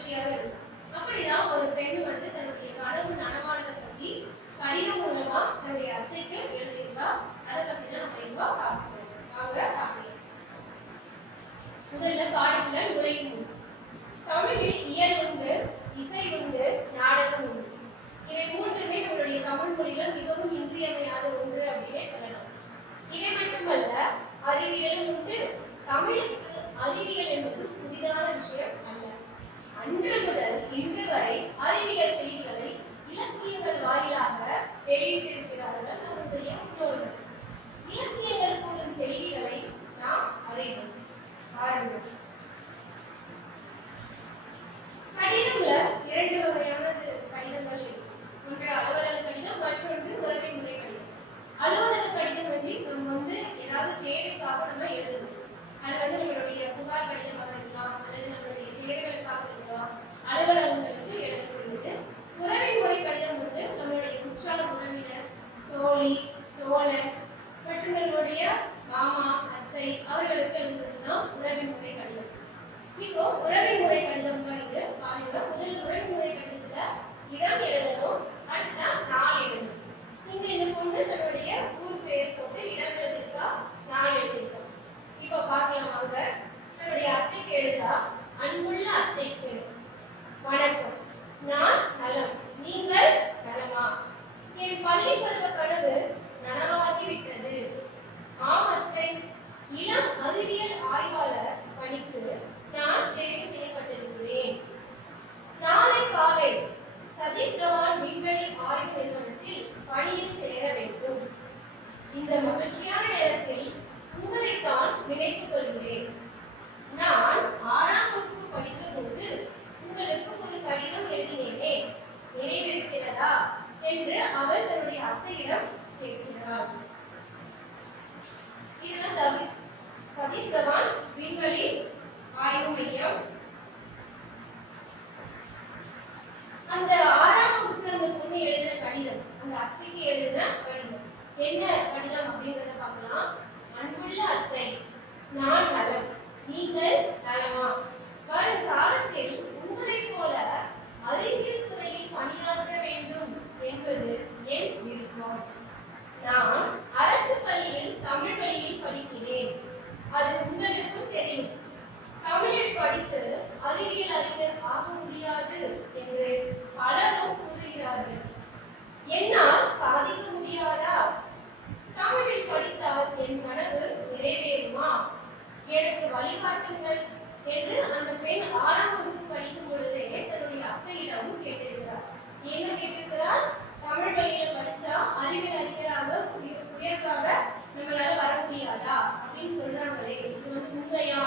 மகிழ்ச்சியாக இருக்கும். அப்படிதான் ஒரு பெண் வந்து தன்னுடைய கனவு நனவானதை பத்தி கடிதம் மூலமா தன்னுடைய அத்தைக்கு எழுதியிருந்தா. அதை பத்தி தான் நம்ம இப்போ பார்க்கணும். வாங்க பார்க்கலாம். முதல்ல பாடத்துல நுழையும் முன். தமிழில் இயல் உண்டு, இசை உண்டு, நாடகம் உண்டு. இவை மூன்றுமே நம்மளுடைய தமிழ் மொழியில மிகவும் இன்றியமையாத ஒன்று அப்படின்னே சொல்லலாம். இவை மட்டுமல்ல, அறிவியலும் உண்டு. தமிழுக்கு அறிவியல் என்பது புதிதான விஷயம் அல்ல. அன்று முதல் இன்று வரை அறிவியல் செய்திகளை இலக்கியங்கள் வாயிலாக வெளியிட்டிருக்கிறார்கள் நம்முடைய முன்னோர்கள். இலக்கியங்கள் கூறும் செய்திகளை நாம் அறிவோம். ஆரம்பம். கடிதம்ல இரண்டு வகையான கடிதங்கள் இருக்கு. ஒன்று அலுவலக கடிதம், மற்றொன்று உறவை முறை கடிதம். அலுவலக கடிதம் வந்து நம்ம வந்து ஏதாவது தேவைக்காக நம்ம எழுதணும். அது வந்து நம்மளுடைய புகார் கடிதமாக இருக்கலாம், அல்லது நம்மளுடைய தேவைகளுக்காக இருக்கலாம், அலுவலகங்களுக்கு எழுதக்கூடியது. உறவை முறை கடிதம் வந்து நம்மளுடைய உற்சாக உறவினர், தோழி, தோழன் மற்றும் நம்மளுடைய மாமா, அத்தை அவர்களுக்கு எழுதுவதுதான் உறவை முறை கடிதம். இப்போ உறவை முறை கடிதம் தான் இது. பாருங்க, முதல் உறவை முறை கடிதத்துல இடம் எழுதணும், அடுத்துதான் நாள் எழுதணும். இங்க இந்த பொண்ணு தன்னுடைய ஊர் பெயர் போட்டு இடம் எழுதிருக்கா, நாள் எழுதிருக்கா. இப்போ பார்க்கலாம் வாங்க. தன்னுடைய அத்தைக்கு எழுதுறா. அன்புள்ள அத்தைக்கு வணக்கம், நான் நலம், நீங்கள் நலமா? என் பள்ளி பருவ கனவு நனவாகிவிட்டது. ஆமத்தை, இளம் அறிவியல் ஆய்வாளர் பணிக்கு நான் தேர்வு செய்யப்பட்டிருக்கிறேன். நாளை காலை சதீஷ் தவான் விண்வெளி ஆய்வு நிறுவனத்தில் பணியில் சேர வேண்டும். இந்த மகிழ்ச்சியான நேரத்தில் உங்களைத்தான் நினைத்துக் கொள்கிறேன். நான் 6ஆம் வகுப்பு படிக்கும் போது உங்களுக்கு ஒரு கடிதம் எழுதினேனே, நினைவிருக்கிறதா என்று அவள் தன்னுடைய அத்தையிடம் கேட்கிறாள். இதுதான் சதீஷ் தவான் விண்வெளி ஆய்வு மையம். அந்த 6ஆம் வகுப்புல அந்த பொண்ணு எழுதின கடிதம், அந்த அத்தைக்கு எழுதின கடிதம். என்ன கடிதம் அப்படிங்கிறத பார்க்கலாம். அன்புள்ள அத்தை, நான் நலம், நீங்கள் நலமா? வரும் காலத்தில் உங்களைப் போல அறிவியல் துறையில் பணியாற்ற வேண்டும் என்பது என் விருப்பம். நான் அரசு பள்ளியில் தமிழ் வழியில் படிக்கிறேன். அது உங்களுக்கும் தெரியும். தமிழில் படித்து அறிவியல் அறிஞர் ஆக முடியாது என்று பலரும் கூறுகிறார்கள். என்னால் சாதிக்க முடியாதா? தமிழில் படித்தால் என் கனவு நிறைவேறுமா? எனக்கு வழிகாட்டுங்கள் என்று அந்த பெண் 6ஆம் வகுப்பு படிக்கும் பொழுதே தன்னுடைய அத்தையிடம் கேட்டிருக்கிறார். என்ன கேட்டிருக்கிறார்? தமிழ் வழியில் படிச்சா அறிவியல் அறிஞராக உயர்வாக நம்மளால வர முடியாதா அப்படின்னு சொல்றாங்களே, இது வந்து உண்மையா?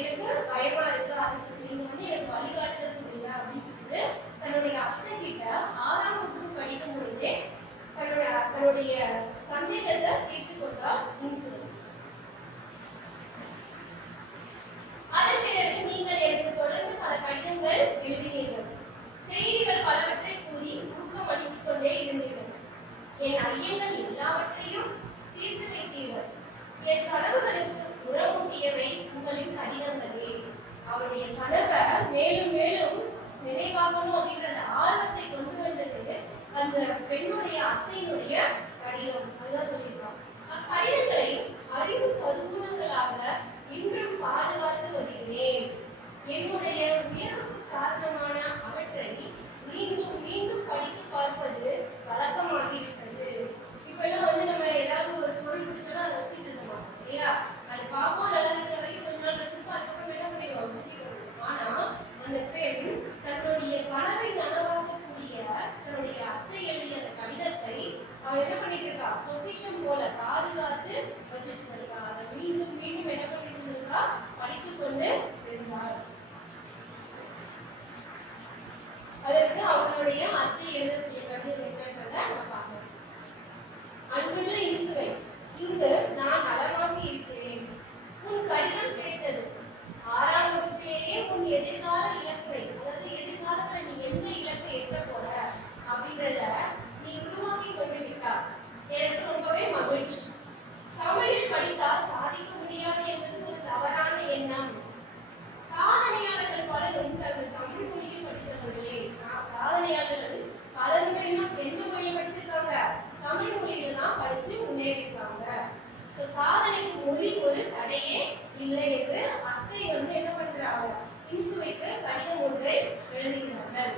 எனக்கு பயமா இருக்கு, அதுக்கு நீங்க வந்து எனக்கு வழிகாட்டுதல் கொடுங்க அப்படின்னு சொல்லிட்டு தன்னுடைய அத்தை கிட்ட 6ஆம் வகுப்பு படிக்கும் பொழுதே தன்னுடைய சந்தேகத்தை தீர்த்து கொண்டார் இன்சுலின். அதன் பிறகு நீங்கள் எனக்கு தொடர்ந்து பல கடிதங்கள் எழுதினீர்கள். செய்திகள் பலவற்றை கூறி ஊக்கம் அளித்துக் கொண்டே இருந்தீர்கள். என் ஐயங்கள் எல்லாவற்றையும் தீர்த்து வைத்தீர்கள். என் கனவுகளுக்கு உரமூட்டியவை உங்களின் கடிதங்களே. அவருடைய கனவை மேலும் மேலும் நினைவாகணும் அப்படின்ற ஆர்வத்தை கொண்டு வந்தது அந்த பெண்ணுடைய அத்தையினுடைய கடிதம். அதுதான் சொல்லியிருக்கோம். அக்கடிதங்களை அறிவு கருவூலங்களாக இன்றும் பாதுகாத்து வருகிறேன். என்னுடைய உயர்வுக்கு காரணமான அவற்றை மீண்டும் மீண்டும் படித்து பார்ப்பது வழக்கமாகிவிட்டது. இப்பெல்லாம் வந்து நம்ம ஏதாவது ஒரு பொருள் கொடுத்தோம்னா அதை வச்சுட்டு இருக்கோம் இல்லையா? அது பார்ப்போம், நல்லா இருக்கிற வரைக்கும் கொஞ்ச நாள் வச்சிருப்போம், அதுக்கப்புறம் என்ன பண்ணிடுவோம்? ஆனா அந்த பெண் தன்னுடைய கனவை நனவாக்கக்கூடிய தன்னுடைய அத்தை எழுதிய அந்த கடிதத்தை அவள் என்ன பண்ணிட்டு இருக்கா? பொக்கிஷம் போல பாதுகாத்து வச்சுட்டு இருக்கா. அதை மீண்டும் மீண்டும் என்ன பண்ணிட்டு இருக்கா? படித்துக் கொண்டு இருந்தாள். அதற்கு அவளுடைய அத்தை எழுதக்கூடிய கடிதம் என்னன்றத நம்ம பார்க்கலாம். அன்புள்ள இசுவை, இங்கு நான் நலமாக இருக்கிறேன். உன் கடிதம் கிடைத்தது. 6ஆம் வகுப்பிலேயே உன் எதிர்கால இலக்கை, அதாவது எதிர்காலத்துல நீ எந்த இலக்கை எட்ட போற அப்படின்றத நீ உருவாக்கி கொண்டு விட்டார். எனக்கு ரொம்பவே மகிழ்ச்சி. தமிழில் படித்தால் சாதிக்க முடியாது என்பது ஒரு தவறான எண்ணம். சாதனையாளர்கள் பலரும் தங்கள் தமிழ் மொழியில் இல்லை என்று அத்தை வந்து என்ன பண்றாங்க, இன்சுவைக்கு கடிதம் ஒன்றை எழுதுகிறார்கள்.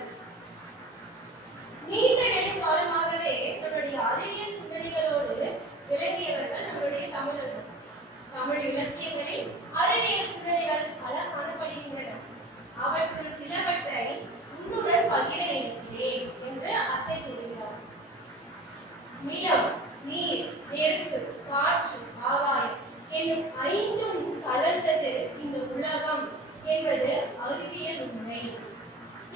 நீண்ட நெடுங்காலமாகவே தன்னுடைய அறிவியல் சிந்தனைகளோடு விளங்கியவர்கள் நம்முடைய தமிழர்கள். தமிழ் இலக்கியங்களில் அறிவியல் சிந்தனைகள் பல காணப்படுகின்றன. அவற்றுள் சிலவற்றை உன்னுடன் பகிர நினைக்கிறேன் என்று அத்தை கூறுகிறார். நிலம், நீர், நெருப்பு, காற்று, ஆகாயம் என்னும் ஐந்தும் கலந்தது இந்த உலகம் என்பது அறிவியல் உண்மை.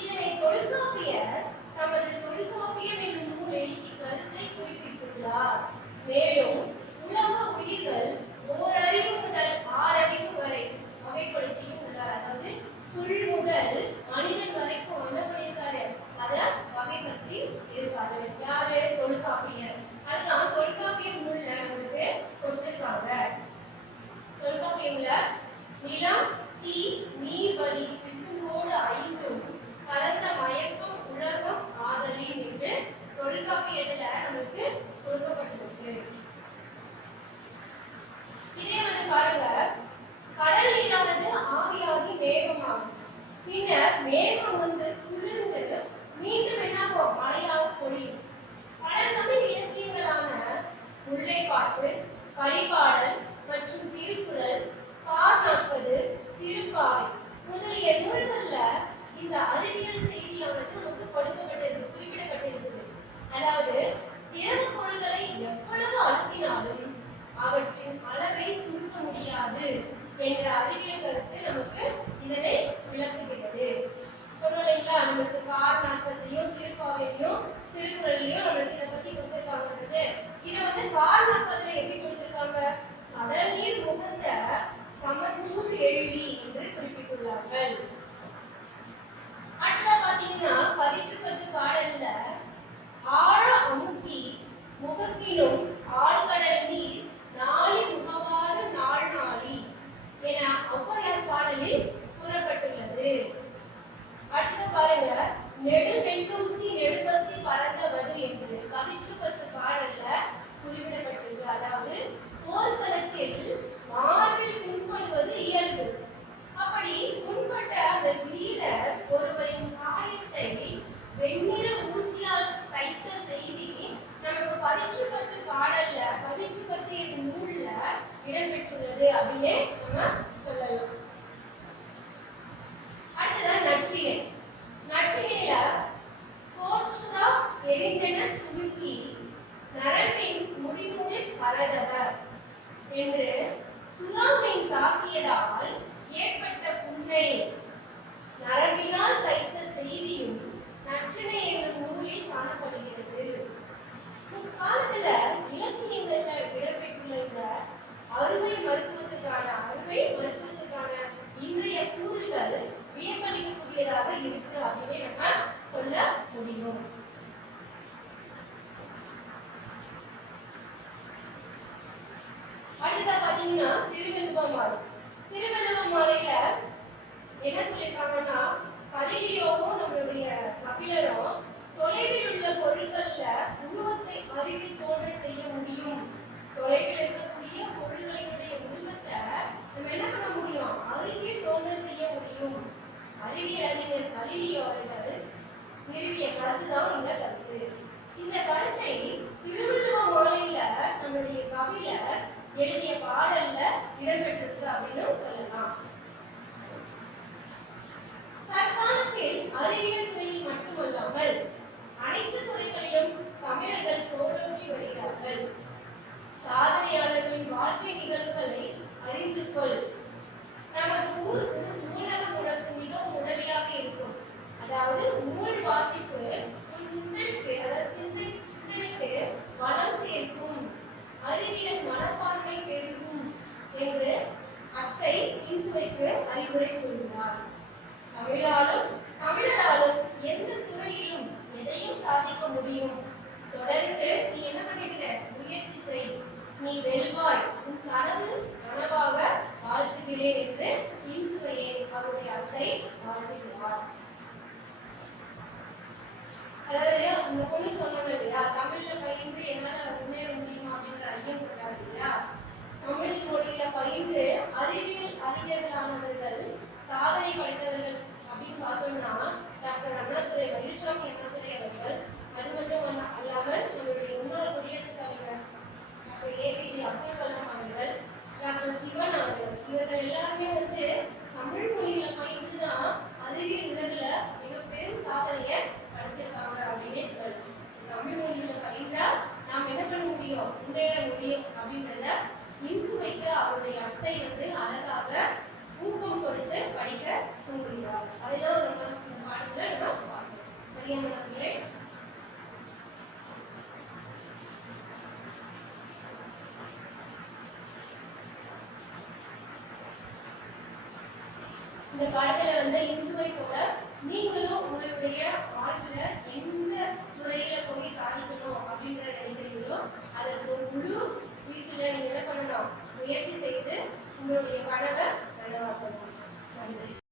இதனை தொல்காப்பியர் தமது தொல்காப்பியம் என்னும் நூலில் இக்கருத்தை குறிப்பிட்டுள்ளார். மேலும் உலக உயிர்கள் ஓரறிவு முதல் ஆறறிவு வரை வகைப்படுத்தியும் உள்ளார். அதாவது புல் முதல் மனிதன் வரைக்கும் என்ன பண்ணியிருக்காரு, அதை வகைப்படுத்தி இருக்காரு. யாரு, தொல்காப்பியர். அதுதான் தொல்காப்பியம் நூல்ல நம்மளுக்கு கொடுத்திருக்காங்க. தொல்காப்பியம்ல நிலம், தீ, நீர், வழி, விசும்போடு ஐந்தும் கலந்த மயக்கம் உலகம் ஆதலின் என்று தொல்காப்பியத்துல நமக்கு கொடுக்கப்பட்டிருக்கு. இதே வந்து பாருங்க, கடல் நீரானது ஆவியாகி மேகமாகும். பின்னர் மேகம் வந்து குளிர்ந்து மீண்டும் என்னாகும், மழையாக பொழியும். பழந்தமிழ் இலக்கியங்களான முல்லைப்பாட்டு, பரிபாடல் மற்றும் திருக்குறள், பாநாற்பது, திருப்பாவை முதலிய நூல்கள்ல இந்த அறிவியல் செய்தியானது நமக்கு கொடுக்கப்பட்டிருக்கு, குறிப்பிடப்பட்டிருக்கிறது. அதாவது திரவ பொருட்களை எவ்வளவு அழுத்தினாலும் அவற்றின் அளவை சுருக்க முடியாது என்ற அறிவியல் கருத்து நமக்கு இதனை விளக்குகிறது. சொன்னீங்களா, நமக்கு பாநாற்பதிலையும் திருப்பாவையிலையும் திருக்குறள்லையும் நம்மளுக்கு இதை பத்தி கொடுத்திருக்காங்க. இதை வந்து பாநாற்பதுல எப்படி கொடுத்திருக்காங்க, கடல் நீர் முகந்த கமஞ்சூர் எழுதி என்று குறிப்பிட்டுள்ளார்கள். அடுத்த பாத்தீங்கன்னா பதிற்றுப்பத்து பாடல்ல ஆழ அமுக்கி முகக்கிலும் ஆழ்கடல் நீர் நாளி முகவாறு நாள் நாளி என ஔவையார் பாடலில் கூறப்பட்டுள்ளது. அடுத்து பாருங்க, நெடுவெள்ளூசி நெடுவசி பறந்தவது என்று பதிற்றுப்பத்து பாடல்ல குறிப்பிடப்பட்டிருக்கு. அதாவது போர்க்களத்தில் மார்பில் புண்படுவது இயல்பு. அப்படி புண்பட்ட அந்த வீரர் ஒருவரின் காயத்தை வெண்ணிற ஊசியால் தைத்த செய்தி நமக்கு பதிற்றுப்பத்து பாடல்ல, பதிற்றுப்பத்து என்னும் நூல்ல இடம்பெற்றுள்ளது அப்படின்னு நம்ம சொல்லலாம். அடுத்ததான் நற்றிணை. நற்றிணையில போற்றுரா எரிந்தன சுருக்கி நரம்பின் முடிமுடி பரதவர் என்று சுறாமை தாக்கியதால் ஏற்பட்ட புண்ணை நரம்பினால் தைத்த செய்தியும் நற்றிணை என்னும் நூலில் காணப்படுகிறது. முற்காலத்துல இலக்கியங்கள்ல இடம்பெற்றுள்ள இந்த அறுவை மருத்துவத்துக்கான இன்றைய கூறுகள் வியப்பளிக்கக்கூடியதாக இருக்கு அப்படின்னு நம்ம சொல்ல முடியும். அடுத்ததா பாத்தீங்கன்னா திருவள்ளுவர் மாலை. திருவள்ளுவர் மாலையில என்ன சொல்லியிருக்காங்கன்னா, கலிலியோவும் நம்மளுடைய கபிலரும் தொலைவில் உள்ள பொருட்கள்ல உருவத்தை அறிவி தோன்ற செய்ய முடியும். தொலைவில் இருக்கக்கூடிய பொருட்களினுடைய உருவத்தை நம்ம என்ன பண்ண முடியும், அறிவியல் தோன்ற செய்ய முடியும். அறிவியல் அறிஞர் கலிலியோ அவர்கள் நிறுவிய கருத்து தான் இந்த கருத்து. இந்த கருத்தை திருவள்ளுவர் மாலையில நம்மளுடைய கபிலர் எழுதிய பாடல்ல இடம்பெற்றிருக்கு அப்படின்னு சொல்லலாம். தற்காலத்தில் அறிவியல் துறையில் மட்டுமல்லாமல் அனைத்து துறைகளிலும் தமிழர்கள் தோன்றி வருகிறார்கள். சாதனையாளர்களின் வாழ்க்கை நிகழ்வுகளை அறிந்து கொள். நமது நூலகம் உனக்கு மிகவும் உதவியாக இருக்கும். அதாவது நூல் வாசிப்பு உன் சிந்தனைக்கு, அதாவது சிந்தனைக்கு வளம் சேர்க்கும், அறிவியல் மனப்பான்மை பெருகும் என்று அத்தை இன்சுவைக்கு அறிவுரை கூறுகிறார். தமிழராலும் எந்த துறையிலும் எதையும் சாதிக்க முடியும். தொடர்ந்து நீ என்ன பண்ணிக்கிற, முயற்சி செய், நீ வெல்வாய், உன் கனவு நனவாக வாழ்த்துகிறேன் என்று இன்சுவையை அவருடைய அத்தை வாழ்த்துகிறார். அதாவது அந்த பொண்ணு சொன்னாங்க இல்லையா, தமிழ்ல பயின்று என்னால முன்னேற முடியுமா அப்படின்ற ஐயம் கொண்டாரு இல்லையா. தமிழ் மொழியில பயின்று அறிவியல் பழனிசாமி அண்ணாதுரை அவர்கள், அது மட்டும் அல்லாமல் நம்மளுடைய முன்னாள் குடியரசுத் தலைவர் டாக்டர் ஏபிஜே அப்துல் கலாம் அவர்கள், டாக்டர் சிவன் அவர்கள், இவர்கள் எல்லாருமே வந்து தமிழ் மொழியில பயின்றுதான் அறிவியல் உலகில மிக பெரும் சாதனையை படைச்சிருக்காங்க அப்படின்னே சொல்லலாம். தமிழ் மொழியில பயின்றால் நாம் என்ன பண்ண முடியும், முன்னேற முடியும் அப்படின்றத இன்சுவைக்கு அவருடைய அத்தை வந்து அழகாக ஊக்கம் கொடுத்து படிக்க தூண்டுகிறார். அதுதான் நம்ம இந்த பாடத்துல நம்ம பார்க்கணும். சரியா மாணவர்களே? இந்த பாடத்துல வந்து இன்சுவை போல நீங்களும் உங்களுடைய